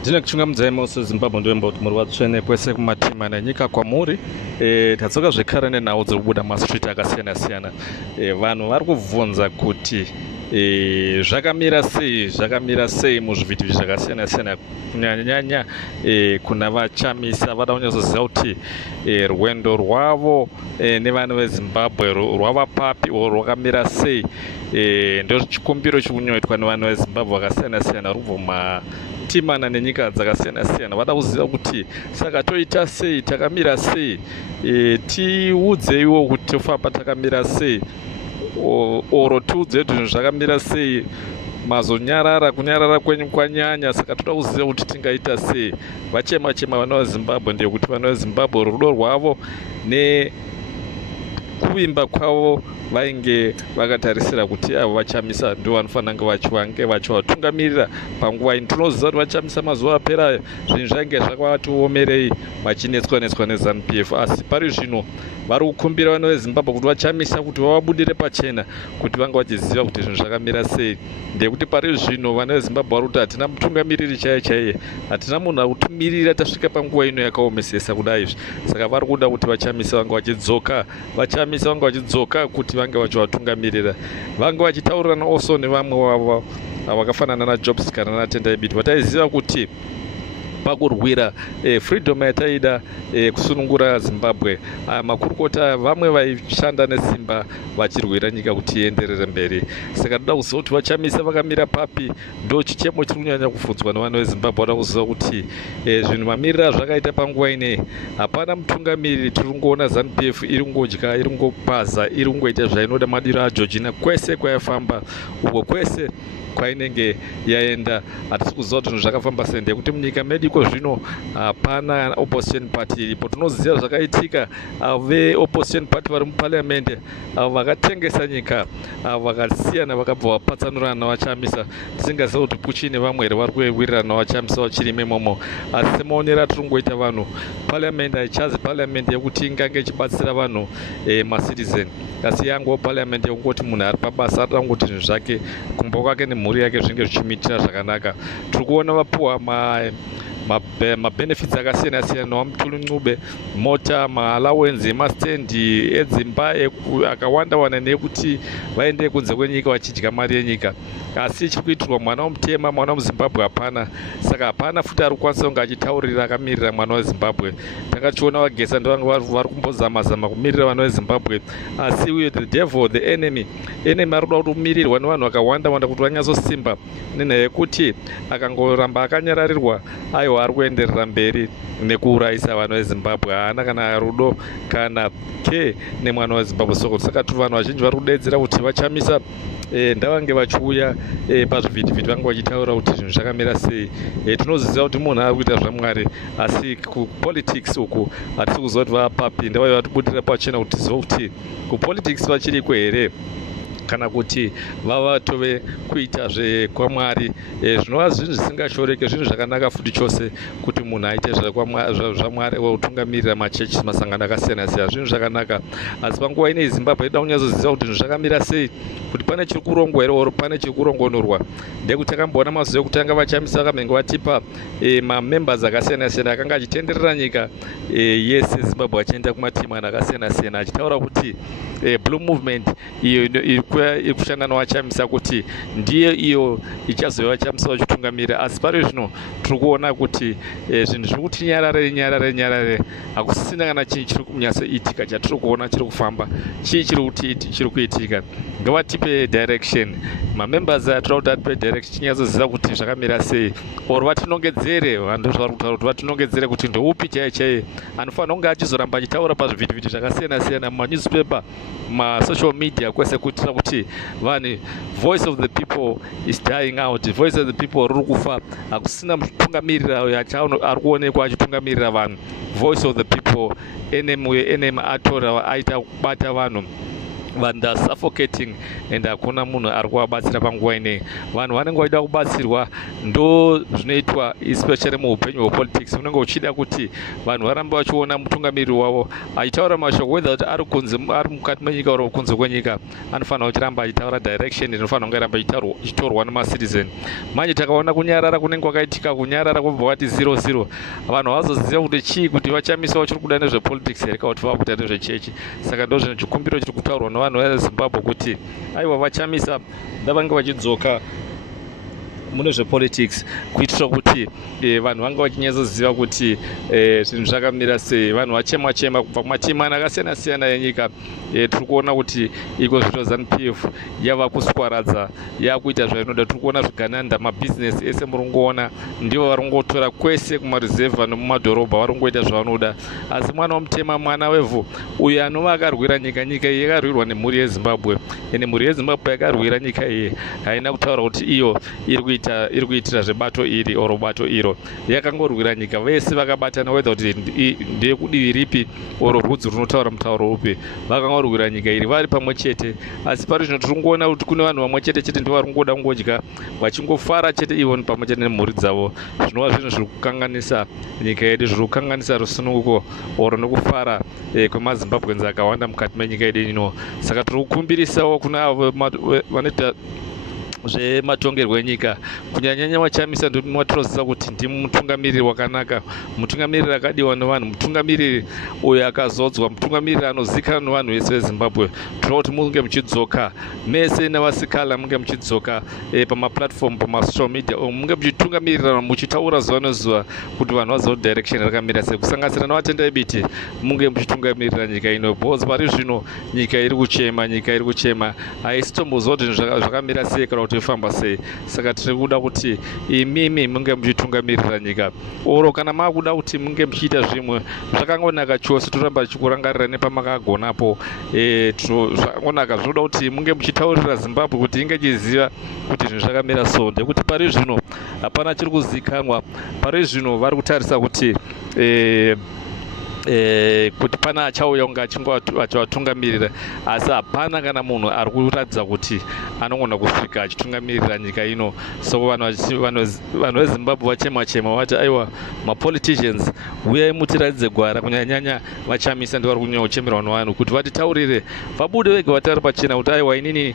Ndine kuchunga mudzai Zimbabwe ndoemba kuti muri vatsvene kwese kumatima nenyika kwamuri. Tadzoka zvekare nenhau dziri kubuda mastreet akasiyana siyana. Vanhu vari kubvunza kuti zvakamira sei muzvivhitivhiti zvakasiyana siyana, kunyanya kuna vachamisa vada kunyatsoziva kuti rwendo rwavo nevanhu vezimbabwe rwava papi o rwakamira sei. Ndochikumbiro chiri kunyoitwa nevanhu vezimbabwe vakasiyana siyana rubva timana nenyika dzakasiyana siyana vada kuziva kuti saka toita sei, takamira sei, tiudzeiwo kuti tofamba takamira sei, oro tiudze kuti zvinhu zvakamira sei. Mazonyarara kunyarara kwenyu kwanyanya, saka toda kuziva kuti tingaita sei. Vachema vana vezimbabwe ndeyekuti vana vezimbabwe rudo rwavo nekuvimba kwavo vainge vakatarisira kuti avo vachamisa ndo vanofanira vange vachivatungamirira panguva ino. Tinoziva kuti vachamisa mazuva apera zvinhu zvainge zvakavatiwomerei vachinetswa neZANU-PF, asi pari zvino vari kukumbira vanhu vezimbabwe kuti vachamisa kuti vavabudire pachena kuti vange vachiziva kuti zvinhu zvakamira sei. Ndekuti pari zvino vana vezimbabwe vari kuti hatina mutungamiriri chaiye, hatina munhu akutumirira tasvika panguva ino yakaomesesa kudai izvi. Saka vari kuda kuti vachamisa vange vachidzoka kuti vange vachivatungamirira, vange vachitaurirana oso nevamwe wavo vakafanana naJobs kana naTendai Biti. Vataiziva kuti pakurwira freedom yataida kusunungura Zimbabwe, makurukota vamwe vaishanda nesimba vachirwira nyika kuti ienderere mberi. Saka toda kuziva kuti vachamisa vakamira papi, ndo chichemo chiri kunyanya kubvunzwa nevanhu veZimbabwe. Vada kuziva kuti zvinhu mamirira zvakaita panguva inei, hapana mutungamiriri. Tiri kungoona ZANU-PF iri kungodya, iri kungopaza, iri kungoita zvainoda madiro aJoji kwese kwayafamba, uko kwese kwainenge yaenda. Hatisi kuziva kuti zvinhu zvakafamba sei, ndekuti munyika medu iko zvino hapana opposition party iripo. Tinoziva zvakaitika veopposition party vari muparliament avo vakatengesa nyika, avo vakasiyana vakabva vapatsanurana navachamisa, tisingaziva kuti puchine vamwe here vari kuwirirana navachamisa vachirimo imomo. Asi semaonero atiri kungoita vanhu, parliament haichazi parliament yekuti ingange ichibatsira vanhu macitizen, asi yangowo parliament yekungoti munhu ari pabasa arida kungoti zvinhu zvake kumba kwake nemhuri yake zvinge zvichimitira zvakanaka. Tiri kuona vapuwa mabenefits akasiyana siyana wamutulu ncube, mota, maalawenzi, mastendi edzimba akawanda nekuti vaende kunze kwenyika vachidya mari yenyika. Asi chiri kuitirwa mwana womutema, mwana wemuzimbabwe hapana. Saka hapana futi ari kukwanisa kunge achitaurira akamirira mwana wezimbabwe. Takachiona vagesa ndovange vari kumbozama kumirira vana vezimbabwe, asi uye the devil, the enemy ari kuda kumirirwa nevanhu vakawanda kuti vanyatsosimba, nenyaya yekuti akangoramba akanyararirwa aiwa ari kuenderera mberi nekuurayisa vanhu veZimbabwe. Haana kana rudo kana ke nemwana weZimbabwe. Saka vanhu vazhinji vari kudedzera kuti vachamisa ndavange vachiuya pazvivhitivhiti vange vachitaura kuti zvinhu zvakamira sei. Tinoziva kuti munhu ari kuita zvaMwari, asi kupolitics uku hatisi kuziva kuti vapapi. Ndavai vatibudira pachena kuti tizive kuti kupolitics vachiriko here kana kuti vavatove kuita zvekwamwari. Zvinova zvinhu zvisingashoreke, zvinhu zvakanaka futi chose kuti munhu aite zvaMwari utungamirira machechi, masangano akasiyana siyana, zvinhu zvakanaka. Asi panguva inei Zimbabwe ida kunyatsoziva kuti zvinhu zvakamira sei, kuti pane chiri kurongwa here oro pane chiri kurongonorwa. Ndekuti takamboona mazuva ekutanga vachamisa vakamenge vatipa mamembers akasiyana siyana akanga achitenderera nyika yese Zimbabwe achienda kumatimana akasiyana siyana, achitaura kuti Blue Movement iyo iri kushanda navachamisa kuti ndiye iyo ichazova vachamisa vachitungamira. Asi pari zvino tiri kuona kuti zvinhu zviri kuti nyarare, hakusisina kana chinhu chiri kunyatsoitika chatiri kuona chiri kufamba. Chii chiri kuitika? Ngavatipe direction mamembers atoda kuti atipe direction, tinyatsoziva kuti zvakamira sei, or vatinongedzere. Vanhu zvari kutaura kuti vatinongedzere kuti ndoupi chaiye anofanira kunge achizoramba achitaura pazvivhitivhiti zvakasiyana siyana, mumanewspaper, masocial media kwese, kuitira kuti vanhu voice of the people is dying out, voice of the people riri kufa. Hakusina mutungamirira ari kuonekwa achitungamirira vanhu. Voice of the people, enemy atora aita kubata vanhu vanhu are suffocating and hakuna munhu ari kuvabatsira panguva inei. Vanhu vanenge vachida kubatsirwa, ndo zvinoitwa especially muupenyu hwepolitics. Unenge uchida kuti vanhu varambe vachiona mutungamiriri wavo achitaura mashoko, whether kuti ari mukati menyika uri kunze kwenyika, anofanira kuchiramba achitaura direction inofanira kunge iramba ichitorwa nemacitizen. Manje takaona kunyarara kunenge kwakaitika, kunyarara kubva vati 0-0. Vanhu havazoziva kuti chii, kuti vachamisa vachiri kuda nezvepolitics here kana kuti vava kuita nezvechechi. Saka ndo zvino chikumbiro chiri kutaurwa nevanhu veZimbabwe kuti aiwa vachamisa ndavange vachidzoka mune zvepolitics, kuitira kuti vanhu vange vachinyazoziva kuti zvinhu zvakamira sei. Vanhu vachema kubva kumatimana akasiyana siyana enyika. Tiri kuona kuti iko zvino ZANU-PF yava kuswaradza, yakuita zvainoda. Tiri kuona zvigananda, mabhizinesi ese muri kungoona ndivo vari kungotora kwese kumaruzevha nemumadhorobha, vari kungoita zvavanoda. Asi mwana womutema, mwana wevhu, uyo anova akarwira nyika iyi yakarwirwa nemhuri yeZimbabwe, ene mhuri yeZimbabwe yakarwira nyika iyi haina kutaura kuti iyo iri kuitira zvebato iri oro bato iro. Yakangorwira nyika, vese vakabatana, whether kuti ndeye kudivi ripi oro rudzi runotaura mutauro upi, vakangorwira nyika iri vari pamwe chete. Asi pari zvino tiri kungoona kuti kune vanhu vamwe chete ndivo vari kungoda kungodya, vachingofara chete ivo pamwe chete nemhuri dzavo. Zvinova zvinhu zviri kukanganisa nyika yedu, zviri kukanganisa rusununguko oro nekufara kwemazimbabwenzi akawanda mukati menyika yedu ino. Saka tiri kukumbirisawo kuna avo vanoita zvematongerwo enyika, kunyanyanya vachamisa ndomatirosisa kuti ndi mutungamiriri wakanaka, mutungamiriri akadiwa nevanhu, mutungamiriri uyo akazodzwa, mutungamiriri anozikanwa nevanhu vese veZimbabwe. Tinoda kuti munge muchidzoka mese nevasikala, munge muchidzoka pamaplatform, pamasocial media, munge muchitungamirira, muchitaura zuva nezuva kuti vanhu vazive direction rakamira sei. Kusanganisira nevatendai biti, munge muchitungamirira nyika ino, because pari zvino nyika iri kuchema, haisi tomboziva kuti zvakamira sei kana kuti ifamba sei. Saka tiri kuda kuti imimi munge muchitungamirira nyika, oro kana makuda kuti munge muchiita zvimwe zvakangonaka chose, toramba tichikurangarira nepamakagonapo. Zvakangonaka, zvinoda kuti munge muchitaurira Zimbabwe kuti inge ichiziva kuti zvinhu zvakamira so. Ndekuti pari zvino hapana chiri kuzikanwa, pari zvino vari kutarisa kuti kuti pana achauya kunge achivatungamirira, asi hapana kana munhu ari kuratidza kuti anogona kusvika achitungamirira nyika ino. So vanhu veZimbabwe vachema vati aiwa mapoliticians, uyai mutiratidze gwara. Kunyanyanya vachamisa ndivo vari kunyanya kuchemerwa nevanhu kuti vatitaurire, vabude vega vatari pachena kuti aiwa inini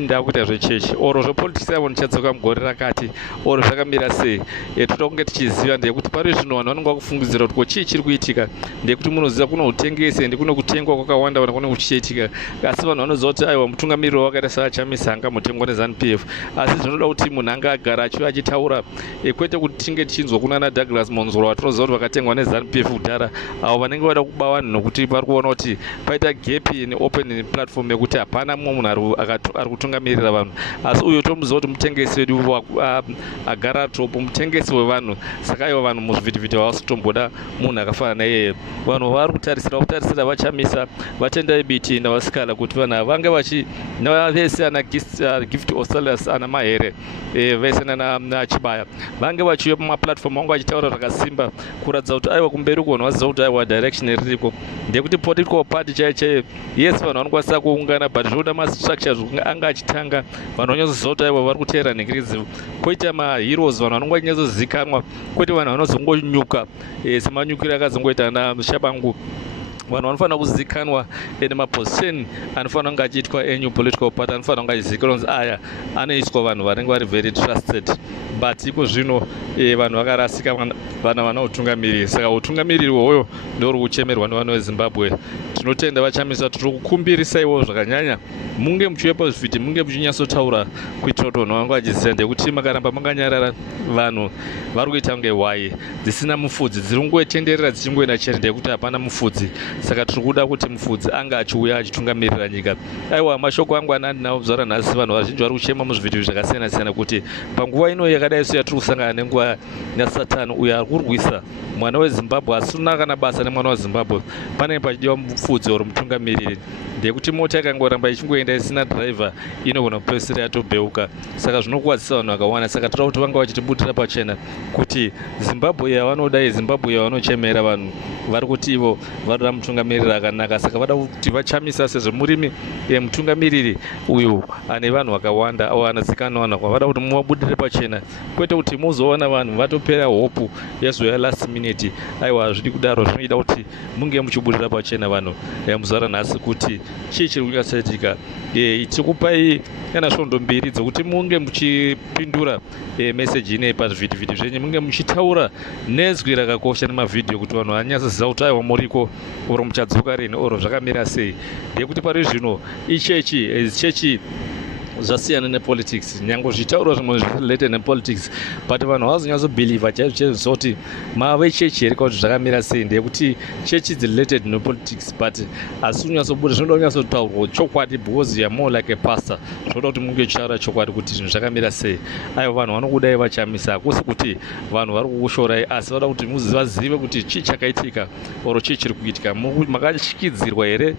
ndakuita zvechechi oro zvepolitics yavo ndichadzoka mugore rakati oro zvakamira sei. Toda kunge tichiziva ndeyekuti pari zvino vanhu vanenge vakufungidzira kuti ko chii chiri kuitika, ndekuti munoziva kuno utengesi ende kuno kutengwa kwakawanda kana kuno kuchiitika. Asi vanhu vanoziva kuti aiwa mutungamiriri wakaita saachamisa anga mutengwa neZANU-PF. Asi zvinoda kuti munhu anga agara achiva achitaura, kwete kuti tinge tichinzwa kuna Douglas Monzoro vatinoziva kuti vakatengwa neZANU-PF kudhara, avo vanenge vada kuba vanhu nokuti vari kuona kuti paita gap neopen platform yekuti hapana mumwe munhu ari kutungamirira vanhu. Asi uyo tomuziva kuti mutengesi wedu agara topo, mutengesi wevanhu. Saka aiwa vanhu muzvivhitivhiti havasitomboda munhu akafanana naye. Vanhu vari kutarisira vachamisa, vatendai biti navasikala kuti vanhu vange vese ana Gift Osalus, ana Mahere, vese nana Chibaya vange vachiuya pamaplatform vange vachitaura zvakasimba kuratidza kuti aiwa kumberi uko vanhu vaziva kuti aiwa direction ririko. Ndekuti political party chaiyo yes, vanhu vanokwanisa kuungana, but zvinoda mastructures anga achitanga vanhu vanyazoziva kuti aiwa vari kuteera nhingiridzivu. Koita maheroes, vanhu vanenge vachinyazozikanwa, kwete vanhu vanozongonyuka semanyukiro akazongoita ana Shabangu. Vanhu vanofanira kuzikanwa nemaposition anofanira kunge achiitwa enew political party, anofanira kunge achizikanwa kuti aya anoiswa vanhu vanenge vari very trusted. But iko zvino vanhu vakarasika vana vana utungamiriri. Saka utungamiriri hwoyo ndori kuchemerwa nevanhu veZimbabwe. Tinotenda vachamisa, tiri kukumbirisaiwo zvakanyanya munge muchiuya pazvivhiti, munge muchinyatsotaura kuitira kuti vanhu vange vachiziva. Ndekuti makaramba makanyarara, vanhu vari kuita kunge hwai dzisina mufudzi, dziri kungotenderera dzichingoenda chete, ndekuti hapana mufudzi. Saka tiri kuda kuti mufudzi anga achiuya achitungamirira nyika. Aiwa mashoko angu andinawo bvara nhasi, vanhu vazhinji vari kuchema muzvivhiti zvakasiyana siyana kuti panguva ino yakadai so yatiri kusangana nenguva yaSatani, uyo ari kurwisa mwana weZimbabwe asina kana basa nemwana weZimbabwe, panenge pachidiwa mufudzi uri mutungamiriri. ndekuti mota ikangoramba ichingoenda isina driver inogona kupedzisira yatobheuka. Saka zvinokuwadzisa vanhu vakawanda. Saka toda kuti vanga vachitibudira pachena kuti Zimbabwe yavanoda Zimbabwe yavanochemera vanhu vari kuti ivo vanoda mutungamiriri akanaka. Saka vada kuti vachamisa sezvo murimi mutungamiriri uyu ane vanhu vakawanda au anazikanwa vanhu vada kuti muvabudire pachena, kwete kuti muzoona vanhu vatopera hopu yezuva last minute. Aiwa, hazvidi kudaro. Zvinoida kuti munge muchibudira pachena vanhu muzara nhasi kuti chii chiri kunyatsoitika. Tikupai kana svondo mbiri dzokuti munge muchipindura meseji inei pazvivhidhivhidhi zvenyu, munge muchitaura nezwi rakakosha nemavhidhiyo kuti vanhu vanyatsoziva kuti aiwa muriko oro muchadzoka rini oro zvakamira sei. Ndekuti pari zvino ichechi zvasiyana nepolitics, nyange zvitauro zvimwe zvirelated nepolitics, but vanhu havazonyatsobhilivha chaizvo kuti mave chechi here kuti zvakamira sei. Ndekuti chechi is related nepolitics, but asi kunyatsobuda zvinoda kunyatsotaurwa chokwadi because you are more like a pastor. Zvinoda kuti munge chichaura chokwadi kuti zvinhu zvakamira sei. Aiwa, vanhu vanokudai vachamisa, hakusi kuti vanhu vari kukushorai, asi vada kuti vazive kuti chii chakaitika oro chii chiri kuitika. Makashikidzirwa here,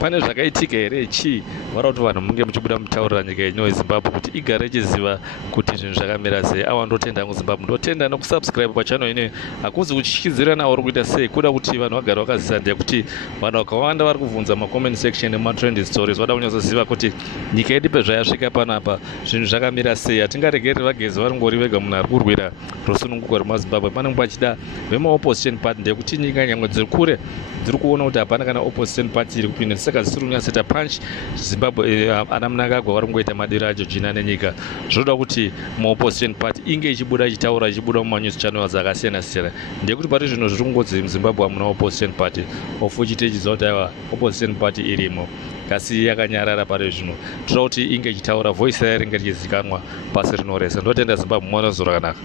pane zvakaitika here, chii. Vada kuti vanhu munge muchibuda mutaurira nyika yenyu yeZimbabwe kuti igare ichiziva kuti zvinhu zvakamira sei. Awa ndotenda muZimbabwe, ndotenda nokusubscribe pachannel ine. Hakunzi kuchikidzira nawo uri kuita sei, kuda kuti vanhu vagare vakaziva. Ndekuti vanhu vakawanda vari kubvunza macomment section nematrend stories, vada kunyatsoziva kuti nyika yedu pezvayasvika panapa zvinhu zvakamira sei. Hatingaregeri vagezi vari ngori vega munhu ari kurwira rusununguko rwemaZimbabwe. Pane nguva vemaopposition party, ndekuti nyika nyangwe dziri kure dziri kuona kuti hapana kana opposition party iri kupinda, saka zvisiri kunyatsoita punch. Zimbabwe ana Mnangagwa vari kungoita madiro acho jina nenyika. Zvinoda kuti maopposition party inge ichibuda ichitaura, ichibuda mumanews channels akasiyana siyana. Ndekuti pari zvino zviri kungodzi muZimbabwe hamuna opposition party, ofu chitechiziva kuti aiwa opposition party irimo, kasi yakanyarara pari zvino. Toda kuti inge ichitaura, voice yayo ringe richizikanwa pasi rino rese. Ndotenda Zimbabwe mwana zoro rakanaka.